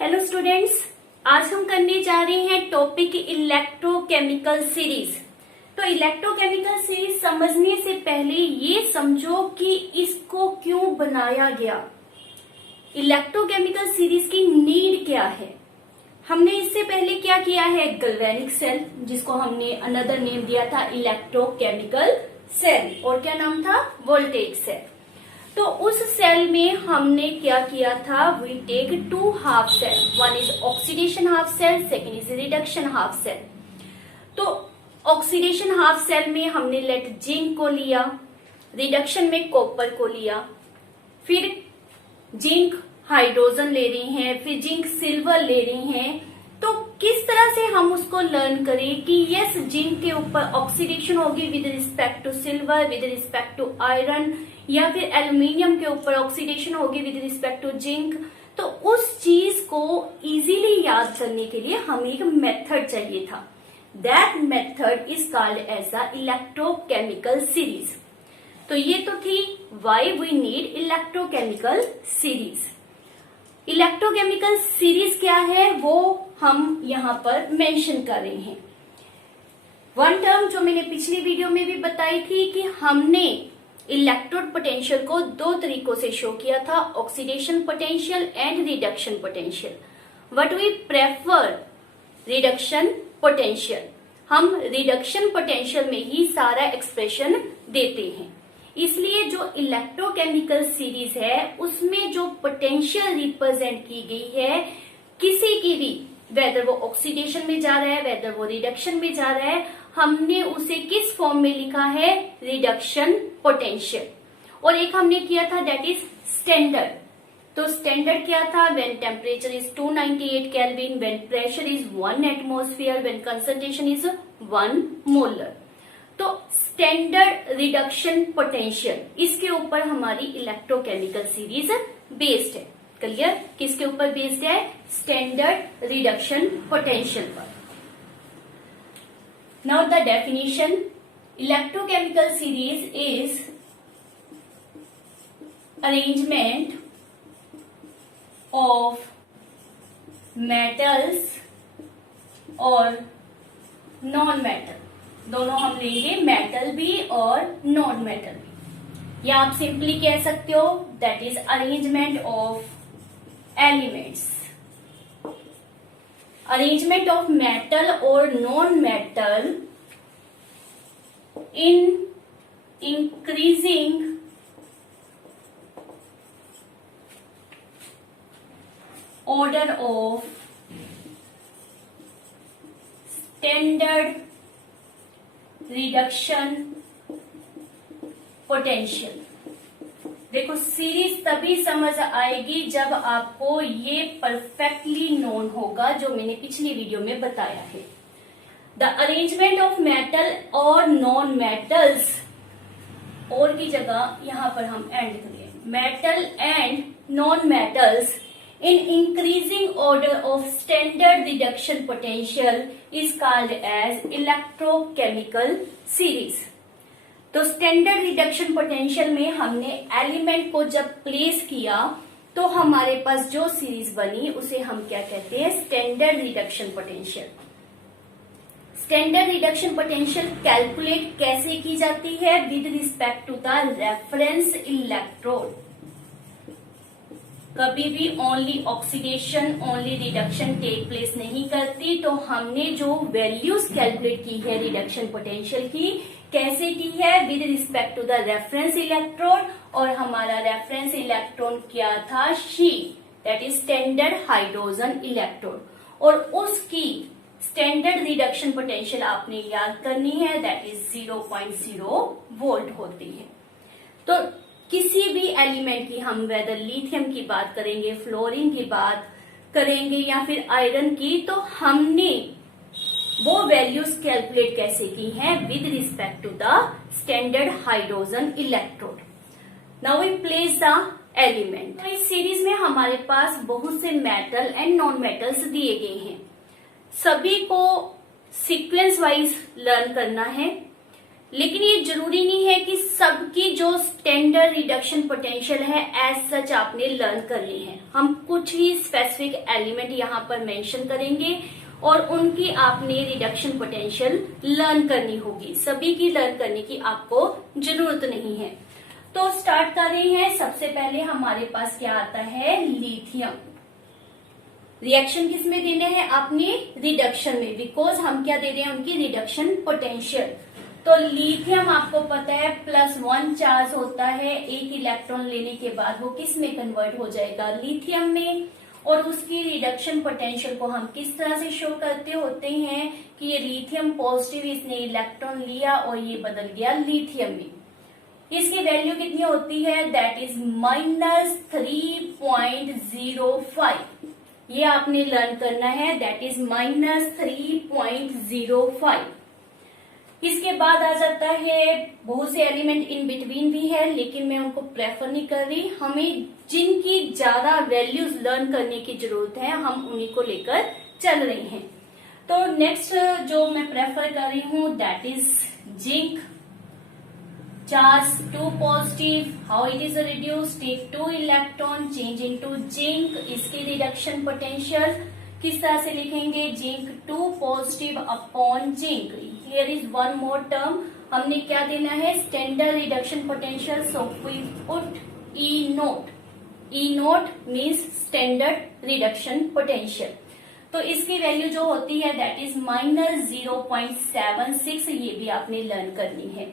Hello students, आज हम करने जा रहे हैं टॉपिक इलेक्ट्रोकेमिकल सीरीज। तो इलेक्ट्रोकेमिकल सीरीज समझने से पहले ये समझो कि इसको क्यों बनाया गया, इलेक्ट्रोकेमिकल सीरीज की नीड क्या है। हमने इससे पहले क्या किया है, गैल्वेनिक सेल, जिसको हमने अनदर नेम दिया था इलेक्ट्रोकेमिकल सेल, और क्या नाम था, वोल्टेज सेल। तो उस सेल में हमने क्या किया था, we take two half cell, one is oxidation half cell, second is reduction half cell. तो ऑक्सीडेशन हाफ सेल में हमने लेट जिंक को लिया, रिडक्शन में कॉपर को लिया, फिर जिंक हाइड्रोजन ले रही हैं, फिर जिंक सिल्वर ले रही हैं। तो किस तरह से हम उसको लर्न करें कि यस, जिंक के ऊपर ऑक्सीडेशन होगी with respect to silver, with respect to iron, या फिर एल्यूमिनियम के ऊपर ऑक्सीडेशन होगी विद रिस्पेक्ट टू जिंक। तो उस चीज को इजीली याद करने के लिए हमें एक मेथड चाहिए था। That method is called as a electrochemical series. तो ये तो थी why we need electrochemical series. Electrochemical series क्या है वो हम यहाँ पर मेंशन कर रहे हैं। वन टर्म जो मैंने पिछली वीडियो में भी बताई थी कि हमने इलेक्ट्रोड पोटेंशियल को दो तरीकों से शो किया था, oxidation potential and reduction potential. What we prefer, reduction potential. हम रिडक्शन पोटेंशियल में ही सारा एक्सप्रेशन देते हैं। इसलिए जो इलेक्ट्रोकेमिकल सीरीज है उसमें जो पोटेंशियल रिप्रेजेंट की गई है किसी की भी, वेदर वो ऑक्सीडेशन में जा रहा है, वेदर वो रिडक्शन में जा रहा है, हमने उसे किस फॉर्म में लिखा है, रिडक्शन पोटेंशियल। और एक हमने किया था दैट इज स्टैंडर्ड। तो स्टैंडर्ड क्या था, when temperature is 298 kelvin, when pressure is 1 atmosphere, when concentration is 1 molar. तो स्टैंडर्ड रिडक्शन पोटेंशियल, इसके ऊपर हमारी इलेक्ट्रोकेमिकल सीरीज बेस्ड है। क्लियर, किसके ऊपर बेस्ड है, स्टैंडर्ड रिडक्शन पोटेंशियल पर। Now the definition, electrochemical series is arrangement of metals और नॉन मेटल, दोनों हम लेंगे, मेटल भी और नॉन मेटल भी, या आप सिंपली कह सकते हो that is arrangement of elements. Arrangement of metal और non metal in increasing order of standard reduction potential. देखो, सीरीज तभी समझ आएगी जब आपको ये परफेक्टली नोन होगा जो मैंने पिछली वीडियो में बताया है। द अरेंजमेंट ऑफ मेटल और नॉन मेटल्स, और की जगह यहां पर हम एंड करेंगे, metal and non metals in increasing order of standard reduction potential is called as electrochemical series। तो स्टैंडर्ड रिडक्शन पोटेंशियल में हमने एलिमेंट को जब प्लेस किया तो हमारे पास जो सीरीज बनी उसे हम क्या कहते हैं, standard reduction potential. Standard reduction potential calculate कैसे की जाती है, with respect to the reference electrode. कभी भी only oxidation, only reduction take place नहीं करती। तो हमने जो वैल्यूज कैलकुलेट की है रिडक्शन पोटेंशियल की, कैसे की है, with respect to the reference electrode, और हमारा रेफरेंस इलेक्ट्रॉन क्या था, SHE, that is standard hydrogen electrode, और उसकी स्टैंडर्ड रिडक्शन पोटेंशियल आपने याद करनी है, दैट इज 0.0 वोल्ट होती है। तो किसी भी एलिमेंट की, हम वेदर लिथियम की बात करेंगे, फ्लोरीन की बात करेंगे, या फिर आयरन की, तो हमने वो वैल्यूज कैलकुलेट कैसे की हैं, with respect to the standard hydrogen electrode. Now we place the element. तो इस सीरीज में हमारे पास बहुत से मेटल एंड नॉन मेटल्स दिए गए हैं, सभी को सीक्वेंस वाइज लर्न करना है। लेकिन ये जरूरी नहीं है कि सबकी जो स्टैंडर्ड रिडक्शन पोटेंशियल है एज सच आपने लर्न कर ली है। हम कुछ ही स्पेसिफिक एलिमेंट यहाँ पर मेंशन करेंगे और उनकी आपने रिडक्शन पोटेंशियल लर्न करनी होगी। सभी की लर्न करने की आपको जरूरत नहीं है। तो स्टार्ट कर रहे हैं। सबसे पहले हमारे पास क्या आता है, लिथियम। रिएक्शन किस में देने हैं, अपने रिडक्शन में, बिकॉज हम क्या दे रहे हैं, उनकी रिडक्शन पोटेंशियल। तो लिथियम आपको पता है +1 चार्ज होता है, एक इलेक्ट्रॉन लेने के बाद वो किस में कन्वर्ट हो जाएगा, लिथियम में। और उसकी रिडक्शन पोटेंशियल को हम किस तरह से शो करते होते हैं कि ये लिथियम पॉजिटिव, इसने इलेक्ट्रॉन लिया और ये बदल गया लिथियम में। इसकी वैल्यू कितनी होती है, दैट इज -3.05। ये आपने लर्न करना है, दैट इज -3.05। इसके बाद आ जाता है, बहुत से एलिमेंट इन बिटवीन भी है लेकिन मैं उनको प्रेफर नहीं कर रही। हमें जिनकी ज्यादा वैल्यूज लर्न करने की जरूरत है हम उन्हीं को लेकर चल रहे हैं। तो नेक्स्ट जो मैं प्रेफर कर रही हूं that is zinc. Charge 2 positive, how it is reduce, take 2 electron, change into zinc. इसकी रिडक्शन पोटेंशियल किस तरह से लिखेंगे, zinc 2 positive upon zinc. Here is one more term, हमने क्या देना है, standard reduction potential, so we put E naught. E naught means standard reduction potential. तो इसकी वैल्यू जो होती है दैट इज -0.76। ये भी आपने लर्न करनी है।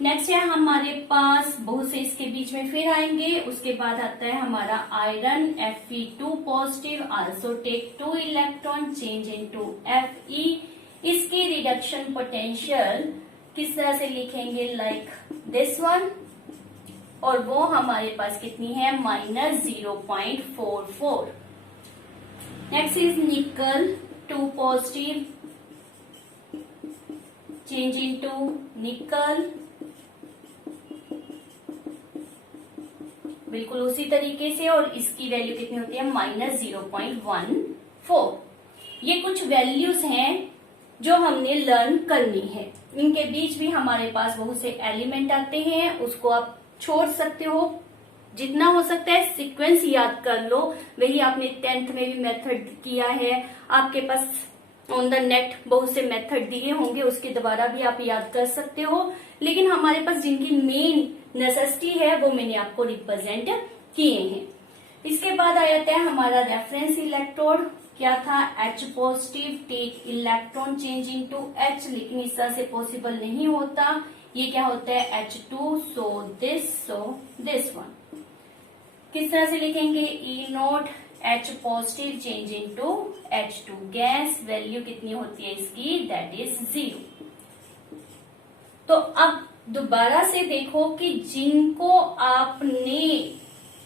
नेक्स्ट है हमारे पास, बहुत से इसके बीच में फिर आएंगे। उसके बाद आता है हमारा iron, Fe2 positive, also take 2 electron, change into Fe। इसकी रिडक्शन पोटेंशियल किस तरह से लिखेंगे, लाइक दिस वन, और वो हमारे पास कितनी है, -0.44। नेक्स्ट इज निकल, 2 पॉजिटिव, चेंज इनटू निकल। बिल्कुल उसी तरीके से, और इसकी वैल्यू कितनी होती है, -0.14। ये कुछ वैल्यूज हैं जो हमने लर्न करनी है। इनके बीच भी हमारे पास बहुत से एलिमेंट आते हैं, उसको आप छोड़ सकते हो, जितना हो सकता है सीक्वेंस याद कर लो। वही आपने 10th में भी मेथड किया है, आपके पास ऑन द नेट बहुत से मेथड दिए होंगे, उसके द्वारा भी आप याद कर सकते हो। लेकिन हमारे पास जिनकी मेन नेसेसिटी है वो मैंने आपको रिप्रेजेंट किए हैं। इसके बाद आ जाता है हमारा रेफरेंस इलेक्ट्रोड। क्या था, H positive, take electron, change into H, लेकिन इस तरह से पॉसिबल नहीं होता। ये क्या होता है, H2, सो दिस वन। किस तरह से लिखेंगे, E note, H positive, change into H2 gas. Value कितनी होती है इसकी, दैट इज 0। तो अब दोबारा से देखो कि जिनको आपने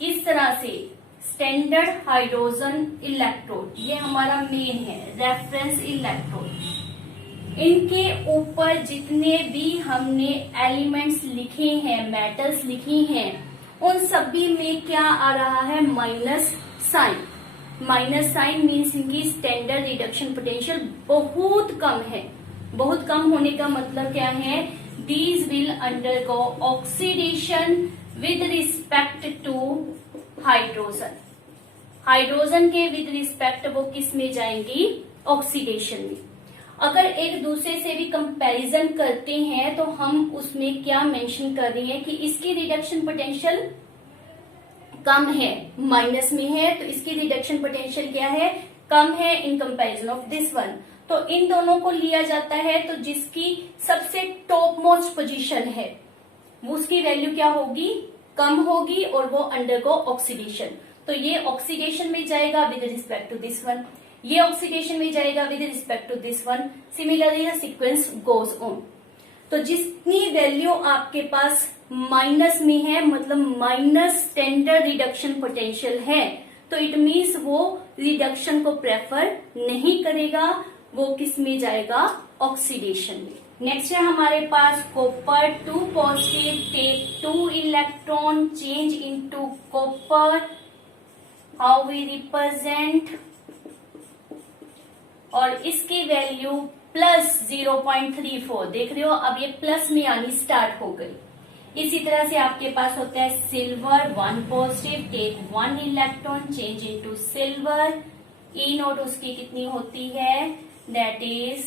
इस तरह से स्टैंडर्ड हाइड्रोजन इलेक्ट्रोड, ये हमारा मेन है रेफरेंस इलेक्ट्रोड, इनके ऊपर जितने भी हमने एलिमेंट्स लिखे हैं, मेटल्स लिखी हैं, उन सभी में क्या आ रहा है, minus sign. Minus sign means इनकी स्टैंडर्ड रिडक्शन पोटेंशियल बहुत कम है। बहुत कम होने का मतलब क्या है, these will undergo oxidation with respect to hydrogen. Hydrogen के विद रिस्पेक्ट वो किस में जाएंगी, ऑक्सीडेशन में। अगर एक दूसरे से भी कंपैरिजन करते हैं तो हम उसमें क्या मेंशन कर रहे हैं कि इसकी रिडक्शन पोटेंशियल कम है, माइनस में है, तो इसकी रिडक्शन पोटेंशियल क्या है, कम है in comparison of this one. तो इन दोनों को लिया जाता है, तो जिसकी सबसे टॉप मोस्ट पोजीशन है वो उसकी वैल्यू क्या होगी, कम होगी, और वो अंडरगो ऑक्सीडेशन। तो ये ऑक्सीडेशन में जाएगा with respect to this one, ये ऑक्सीडेशन में जाएगा with respect to this one. Similarly the sequence goes on. तो जितनी वैल्यू आपके पास माइनस में है, मतलब माइनस स्टैंडर्ड रिडक्शन पोटेंशियल है, तो इट मीन्स वो रिडक्शन को प्रेफर नहीं करेगा, वो किस में जाएगा, ऑक्सीडेशन में। नेक्स्ट है हमारे पास copper, 2 positive, take 2 electron, change into copper. How we represent, और इसकी वैल्यू प्लस 0.34, देख रहे हो अब ये प्लस में आनी स्टार्ट हो गई। इसी तरह से आपके पास होता है silver 1 positive, take 1 electron, change into silver, E nought उसकी कितनी होती है, that is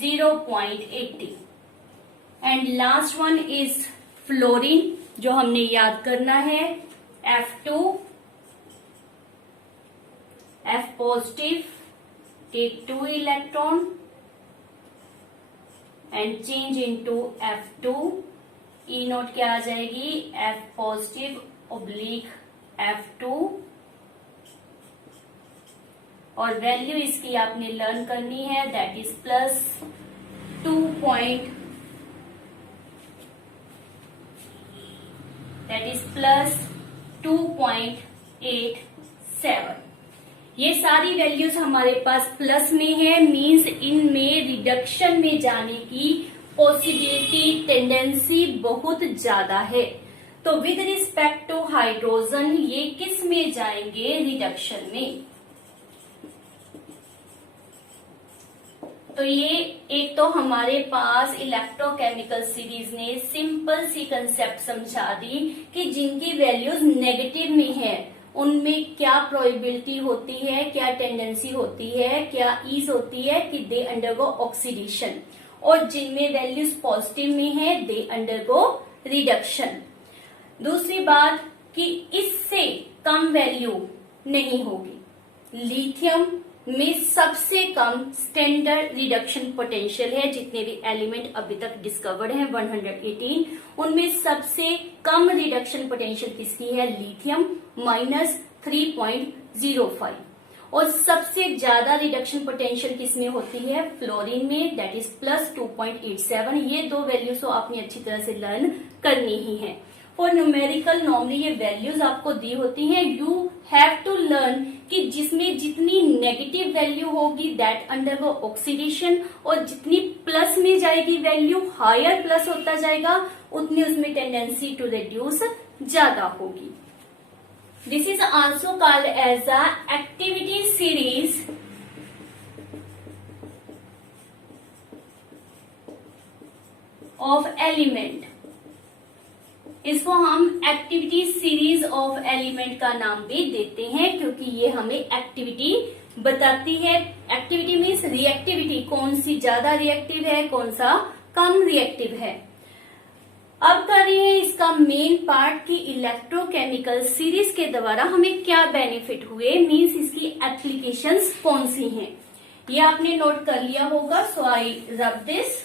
0.80। And last one is fluorine, जो हमने याद करना है, F2, F positive, take 2 electron and change into F2, E nought क्या आ जाएगी, F पॉजिटिव ऑब्लिक F2, और वैल्यू इसकी आपने लर्न करनी है, दैट इज प्लस 2.87। ये सारी वैल्यूज हमारे पास प्लस में है, मींस इनमें रिडक्शन में जाने की पॉसिबिलिटी, टेंडेंसी बहुत ज्यादा है। तो विद रिस्पेक्ट टू हाइड्रोजन ये किस में जाएंगे, रिडक्शन में। तो ये एक तो हमारे पास इलेक्ट्रोकेमिकल सीरीज ने सिंपल सी कंसेप्ट समझा दी कि जिनकी वैल्यूज नेगेटिव में है उनमें क्या प्रोबेबिलिटी होती है, क्या टेंडेंसी होती है, क्या ईज होती है कि दे अंडरगो ऑक्सीडेशन, और जिनमें वैल्यूज पॉजिटिव में है दे अंडरगो रिडक्शन। दूसरी बात कि इससे कम वैल्यू नहीं होगी। लिथियम में सबसे कम स्टैंडर्ड रिडक्शन पोटेंशियल है, जितने भी एलिमेंट अभी तक डिस्कवर्ड हैं 118, उनमें सबसे कम रिडक्शन पोटेंशियल किसकी है, लिथियम -3.05, और सबसे ज्यादा रिडक्शन पोटेंशियल किसमें होती है, फ्लोरीन में, दैट इज प्लस 2.87। ये दो वैल्यूज तो आपने अच्छी तरह से लर्न करनी ही है। फॉर न्यूमेरिकल नॉर्मली ये वैल्यूज आपको दी होती हैं, यू हैव टू लर्न कि जिसमें जितनी नेगेटिव वैल्यू होगी दैट अंडरगो ऑक्सीडेशन, और जितनी प्लस में जाएगी वैल्यू, हायर प्लस होता जाएगा, उतनी उसमें टेंडेंसी टू रिड्यूस ज्यादा होगी। This is also called as a activity series of element. इसको हम एक्टिविटी सीरीज ऑफ एलिमेंट का नाम भी देते हैं, क्योंकि ये हमें एक्टिविटी बताती है। एक्टिविटी मीन्स रिएक्टिविटी, कौन सी ज्यादा रिएक्टिव है, कौन सा कम रिएक्टिव है। अब कर रहे हैं इसका मेन पार्ट कि इलेक्ट्रोकेमिकल सीरीज के द्वारा हमें क्या बेनिफिट हुए, मीन्स इसकी एप्लीकेशंस कौन सी हैं। ये आपने नोट कर लिया होगा, सो आई रब दिस।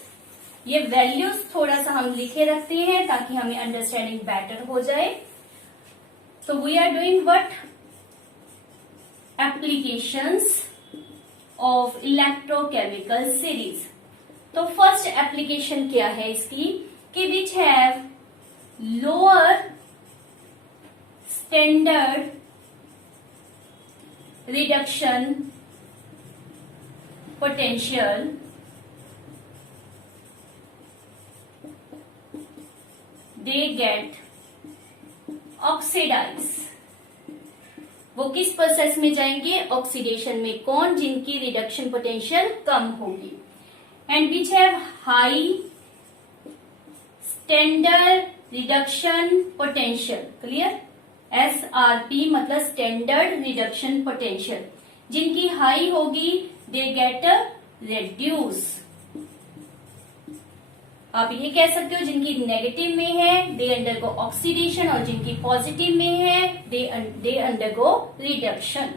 ये वैल्यूज थोड़ा सा हम लिखे रखते हैं ताकि हमें अंडरस्टैंडिंग बेटर हो जाए। So we are doing what, applications of electrochemical series. तो फर्स्ट एप्लीकेशन क्या है इसकी, कि which have lower standard reduction potential they get oxidize। वो किस प्रोसेस में जाएंगे, ऑक्सीडेशन में। कौन, जिनकी रिडक्शन पोटेंशियल कम होगी। And which have high standard reduction potential, clear, SRP मतलब स्टैंडर्ड रिडक्शन पोटेंशियल, जिनकी हाई होगी दे गेट रेड्यूस। आप ये कह सकते हो जिनकी नेगेटिव में है दे अंडरगो ऑक्सीडेशन, और जिनकी पॉजिटिव में है दे अंडरगो रिडक्शन।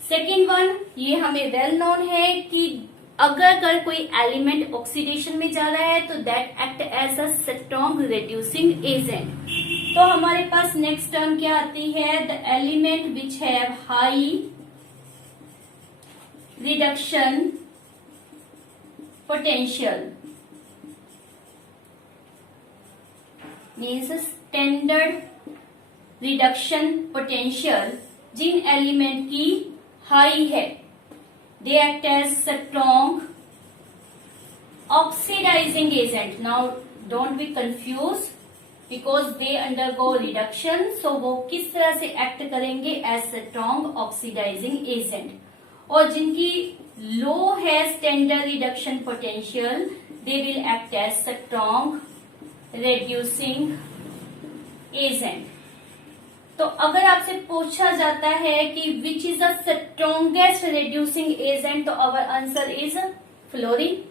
सेकेंड वन, ये हमें वेल नोन है कि अगर कोई एलिमेंट ऑक्सीडेशन में जा रहा है तो that act as a strong reducing agent. तो हमारे पास नेक्स्ट टर्म क्या आती है, the element which have high reduction potential means standard reduction potential, जिन एलिमेंट की हाई है they act as strong oxidising agent. Now don't be confuse because they undergo reduction, so वो किस तरह से एक्ट करेंगे, एज स्ट्रॉन्ग ऑक्सीडाइजिंग एजेंट। और जिनकी लो है standard reduction potential, they will act as strong reducing agent. तो अगर आपसे पूछा जाता है कि which is the strongest reducing agent, तो आवर आंसर इज फ्लोरीन।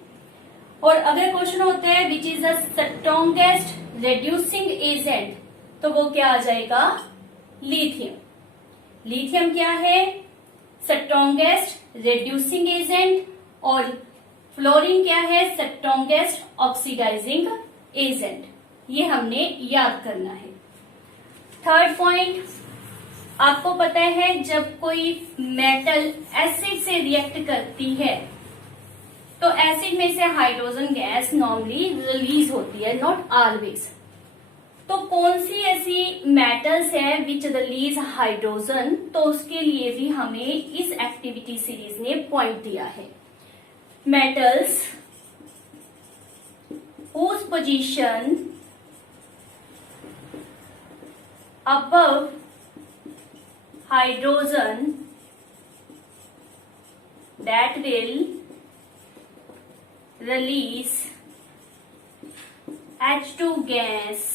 और अगर क्वेश्चन होता है which is the strongest reducing agent, तो वो क्या आ जाएगा, लिथियम। लिथियम क्या है, स्ट्रॉन्गेस्ट रेड्यूसिंग एजेंट, और फ्लोरीन क्या है, स्ट्रॉन्गेस्ट ऑक्सीडाइजिंग एजेंट। ये हमने याद करना है। थर्ड पॉइंट, आपको पता है जब कोई मेटल एसिड से रिएक्ट करती है तो एसिड में से हाइड्रोजन गैस नॉर्मली रिलीज होती है, नॉट ऑलवेज। तो कौन सी ऐसी मेटल्स है विच रिलीज हाइड्रोजन, तो उसके लिए भी हमें इस एक्टिविटी सीरीज ने पॉइंट दिया है। Metals whose position above hydrogen that will release H2 gas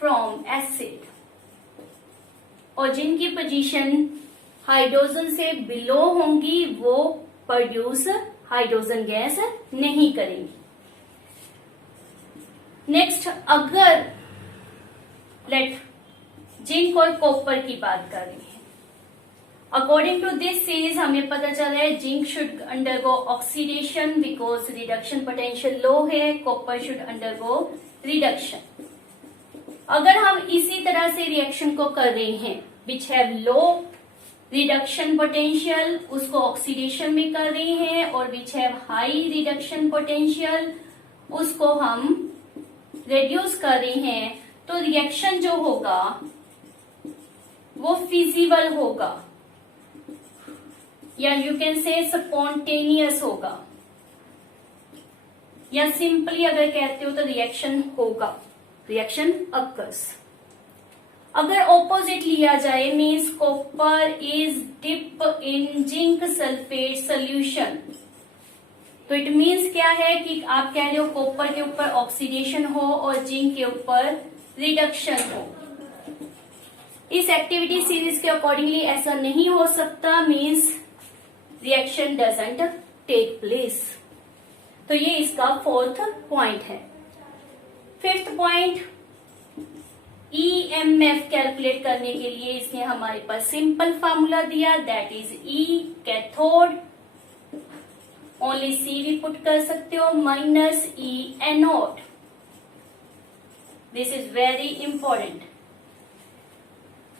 from acid, और जिनकी पोजीशन हाइड्रोजन से बिलो होंगी वो प्रोड्यूस हाइड्रोजन गैस नहीं करेंगी। नेक्स्ट, अगर लेट जिंक और कॉपर की बात कर रहे हैं, अकॉर्डिंग टू दिस सीरीज हमें पता चला है zinc should undergo oxidation because reduction potential low है, कॉपर शुड अंडरगो रिडक्शन। अगर हम इसी तरह से रिएक्शन को कर रहे हैं which have low reduction potential, उसको ऑक्सीडेशन में कर रहे हैं, और विच हैव हाई रिडक्शन पोटेंशियल, उसको हम रेड्यूस कर रहे हैं, तो रिएक्शन जो होगा वो फिजिबल होगा, या यू कैन से स्पॉन्टेनियस होगा, या सिंपली अगर कहते हो तो रिएक्शन होगा, रिएक्शन अकर्स। अगर ऑपोजिट लिया जाए means copper is dip in zinc sulphate solution, तो इट मीन्स क्या है कि आप कह रहे हो कॉपर के ऊपर ऑक्सीडेशन हो और जिंक के ऊपर रिडक्शन हो। इस एक्टिविटी सीरीज के अकॉर्डिंगली ऐसा नहीं हो सकता, means reaction doesn't take place. तो ये इसका फोर्थ पॉइंट है। फिफ्थ पॉइंट, ईएमएफ कैलकुलेट करने के लिए इसने हमारे पास सिंपल फार्मूला दिया, that is E cathode, only सी भी पुट कर सकते हो, minus E anode. This is very important.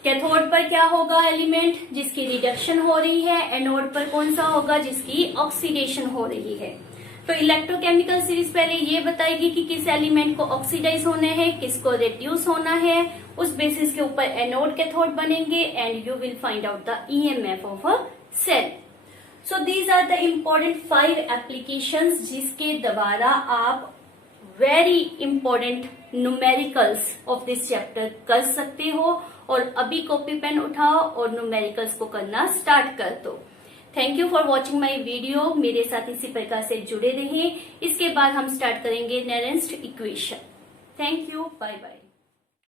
Cathode पर क्या होगा एलिमेंट, जिसकी रिडक्शन हो रही है, एनोड पर कौन सा होगा, जिसकी ऑक्सीडेशन हो रही है। तो इलेक्ट्रोकेमिकल सीरीज पहले ये बताएगी कि किस एलिमेंट को ऑक्सीडाइज होना है, किसको रिड्यूस होना है, उस बेसिस के ऊपर एनोड कैथोड बनेंगे, and you will find out the EMF of a cell. So these are the important 5 applications जिसके द्वारा आप very important numericals of this chapter कर सकते हो, और अभी कॉपी पेन उठाओ और न्यूमेरिकल्स को करना स्टार्ट कर दो। Thank you for watching my video. मेरे साथ इसी प्रकार से जुड़े रहिए। इसके बाद हम स्टार्ट करेंगे Nernst equation. Thank you, bye bye.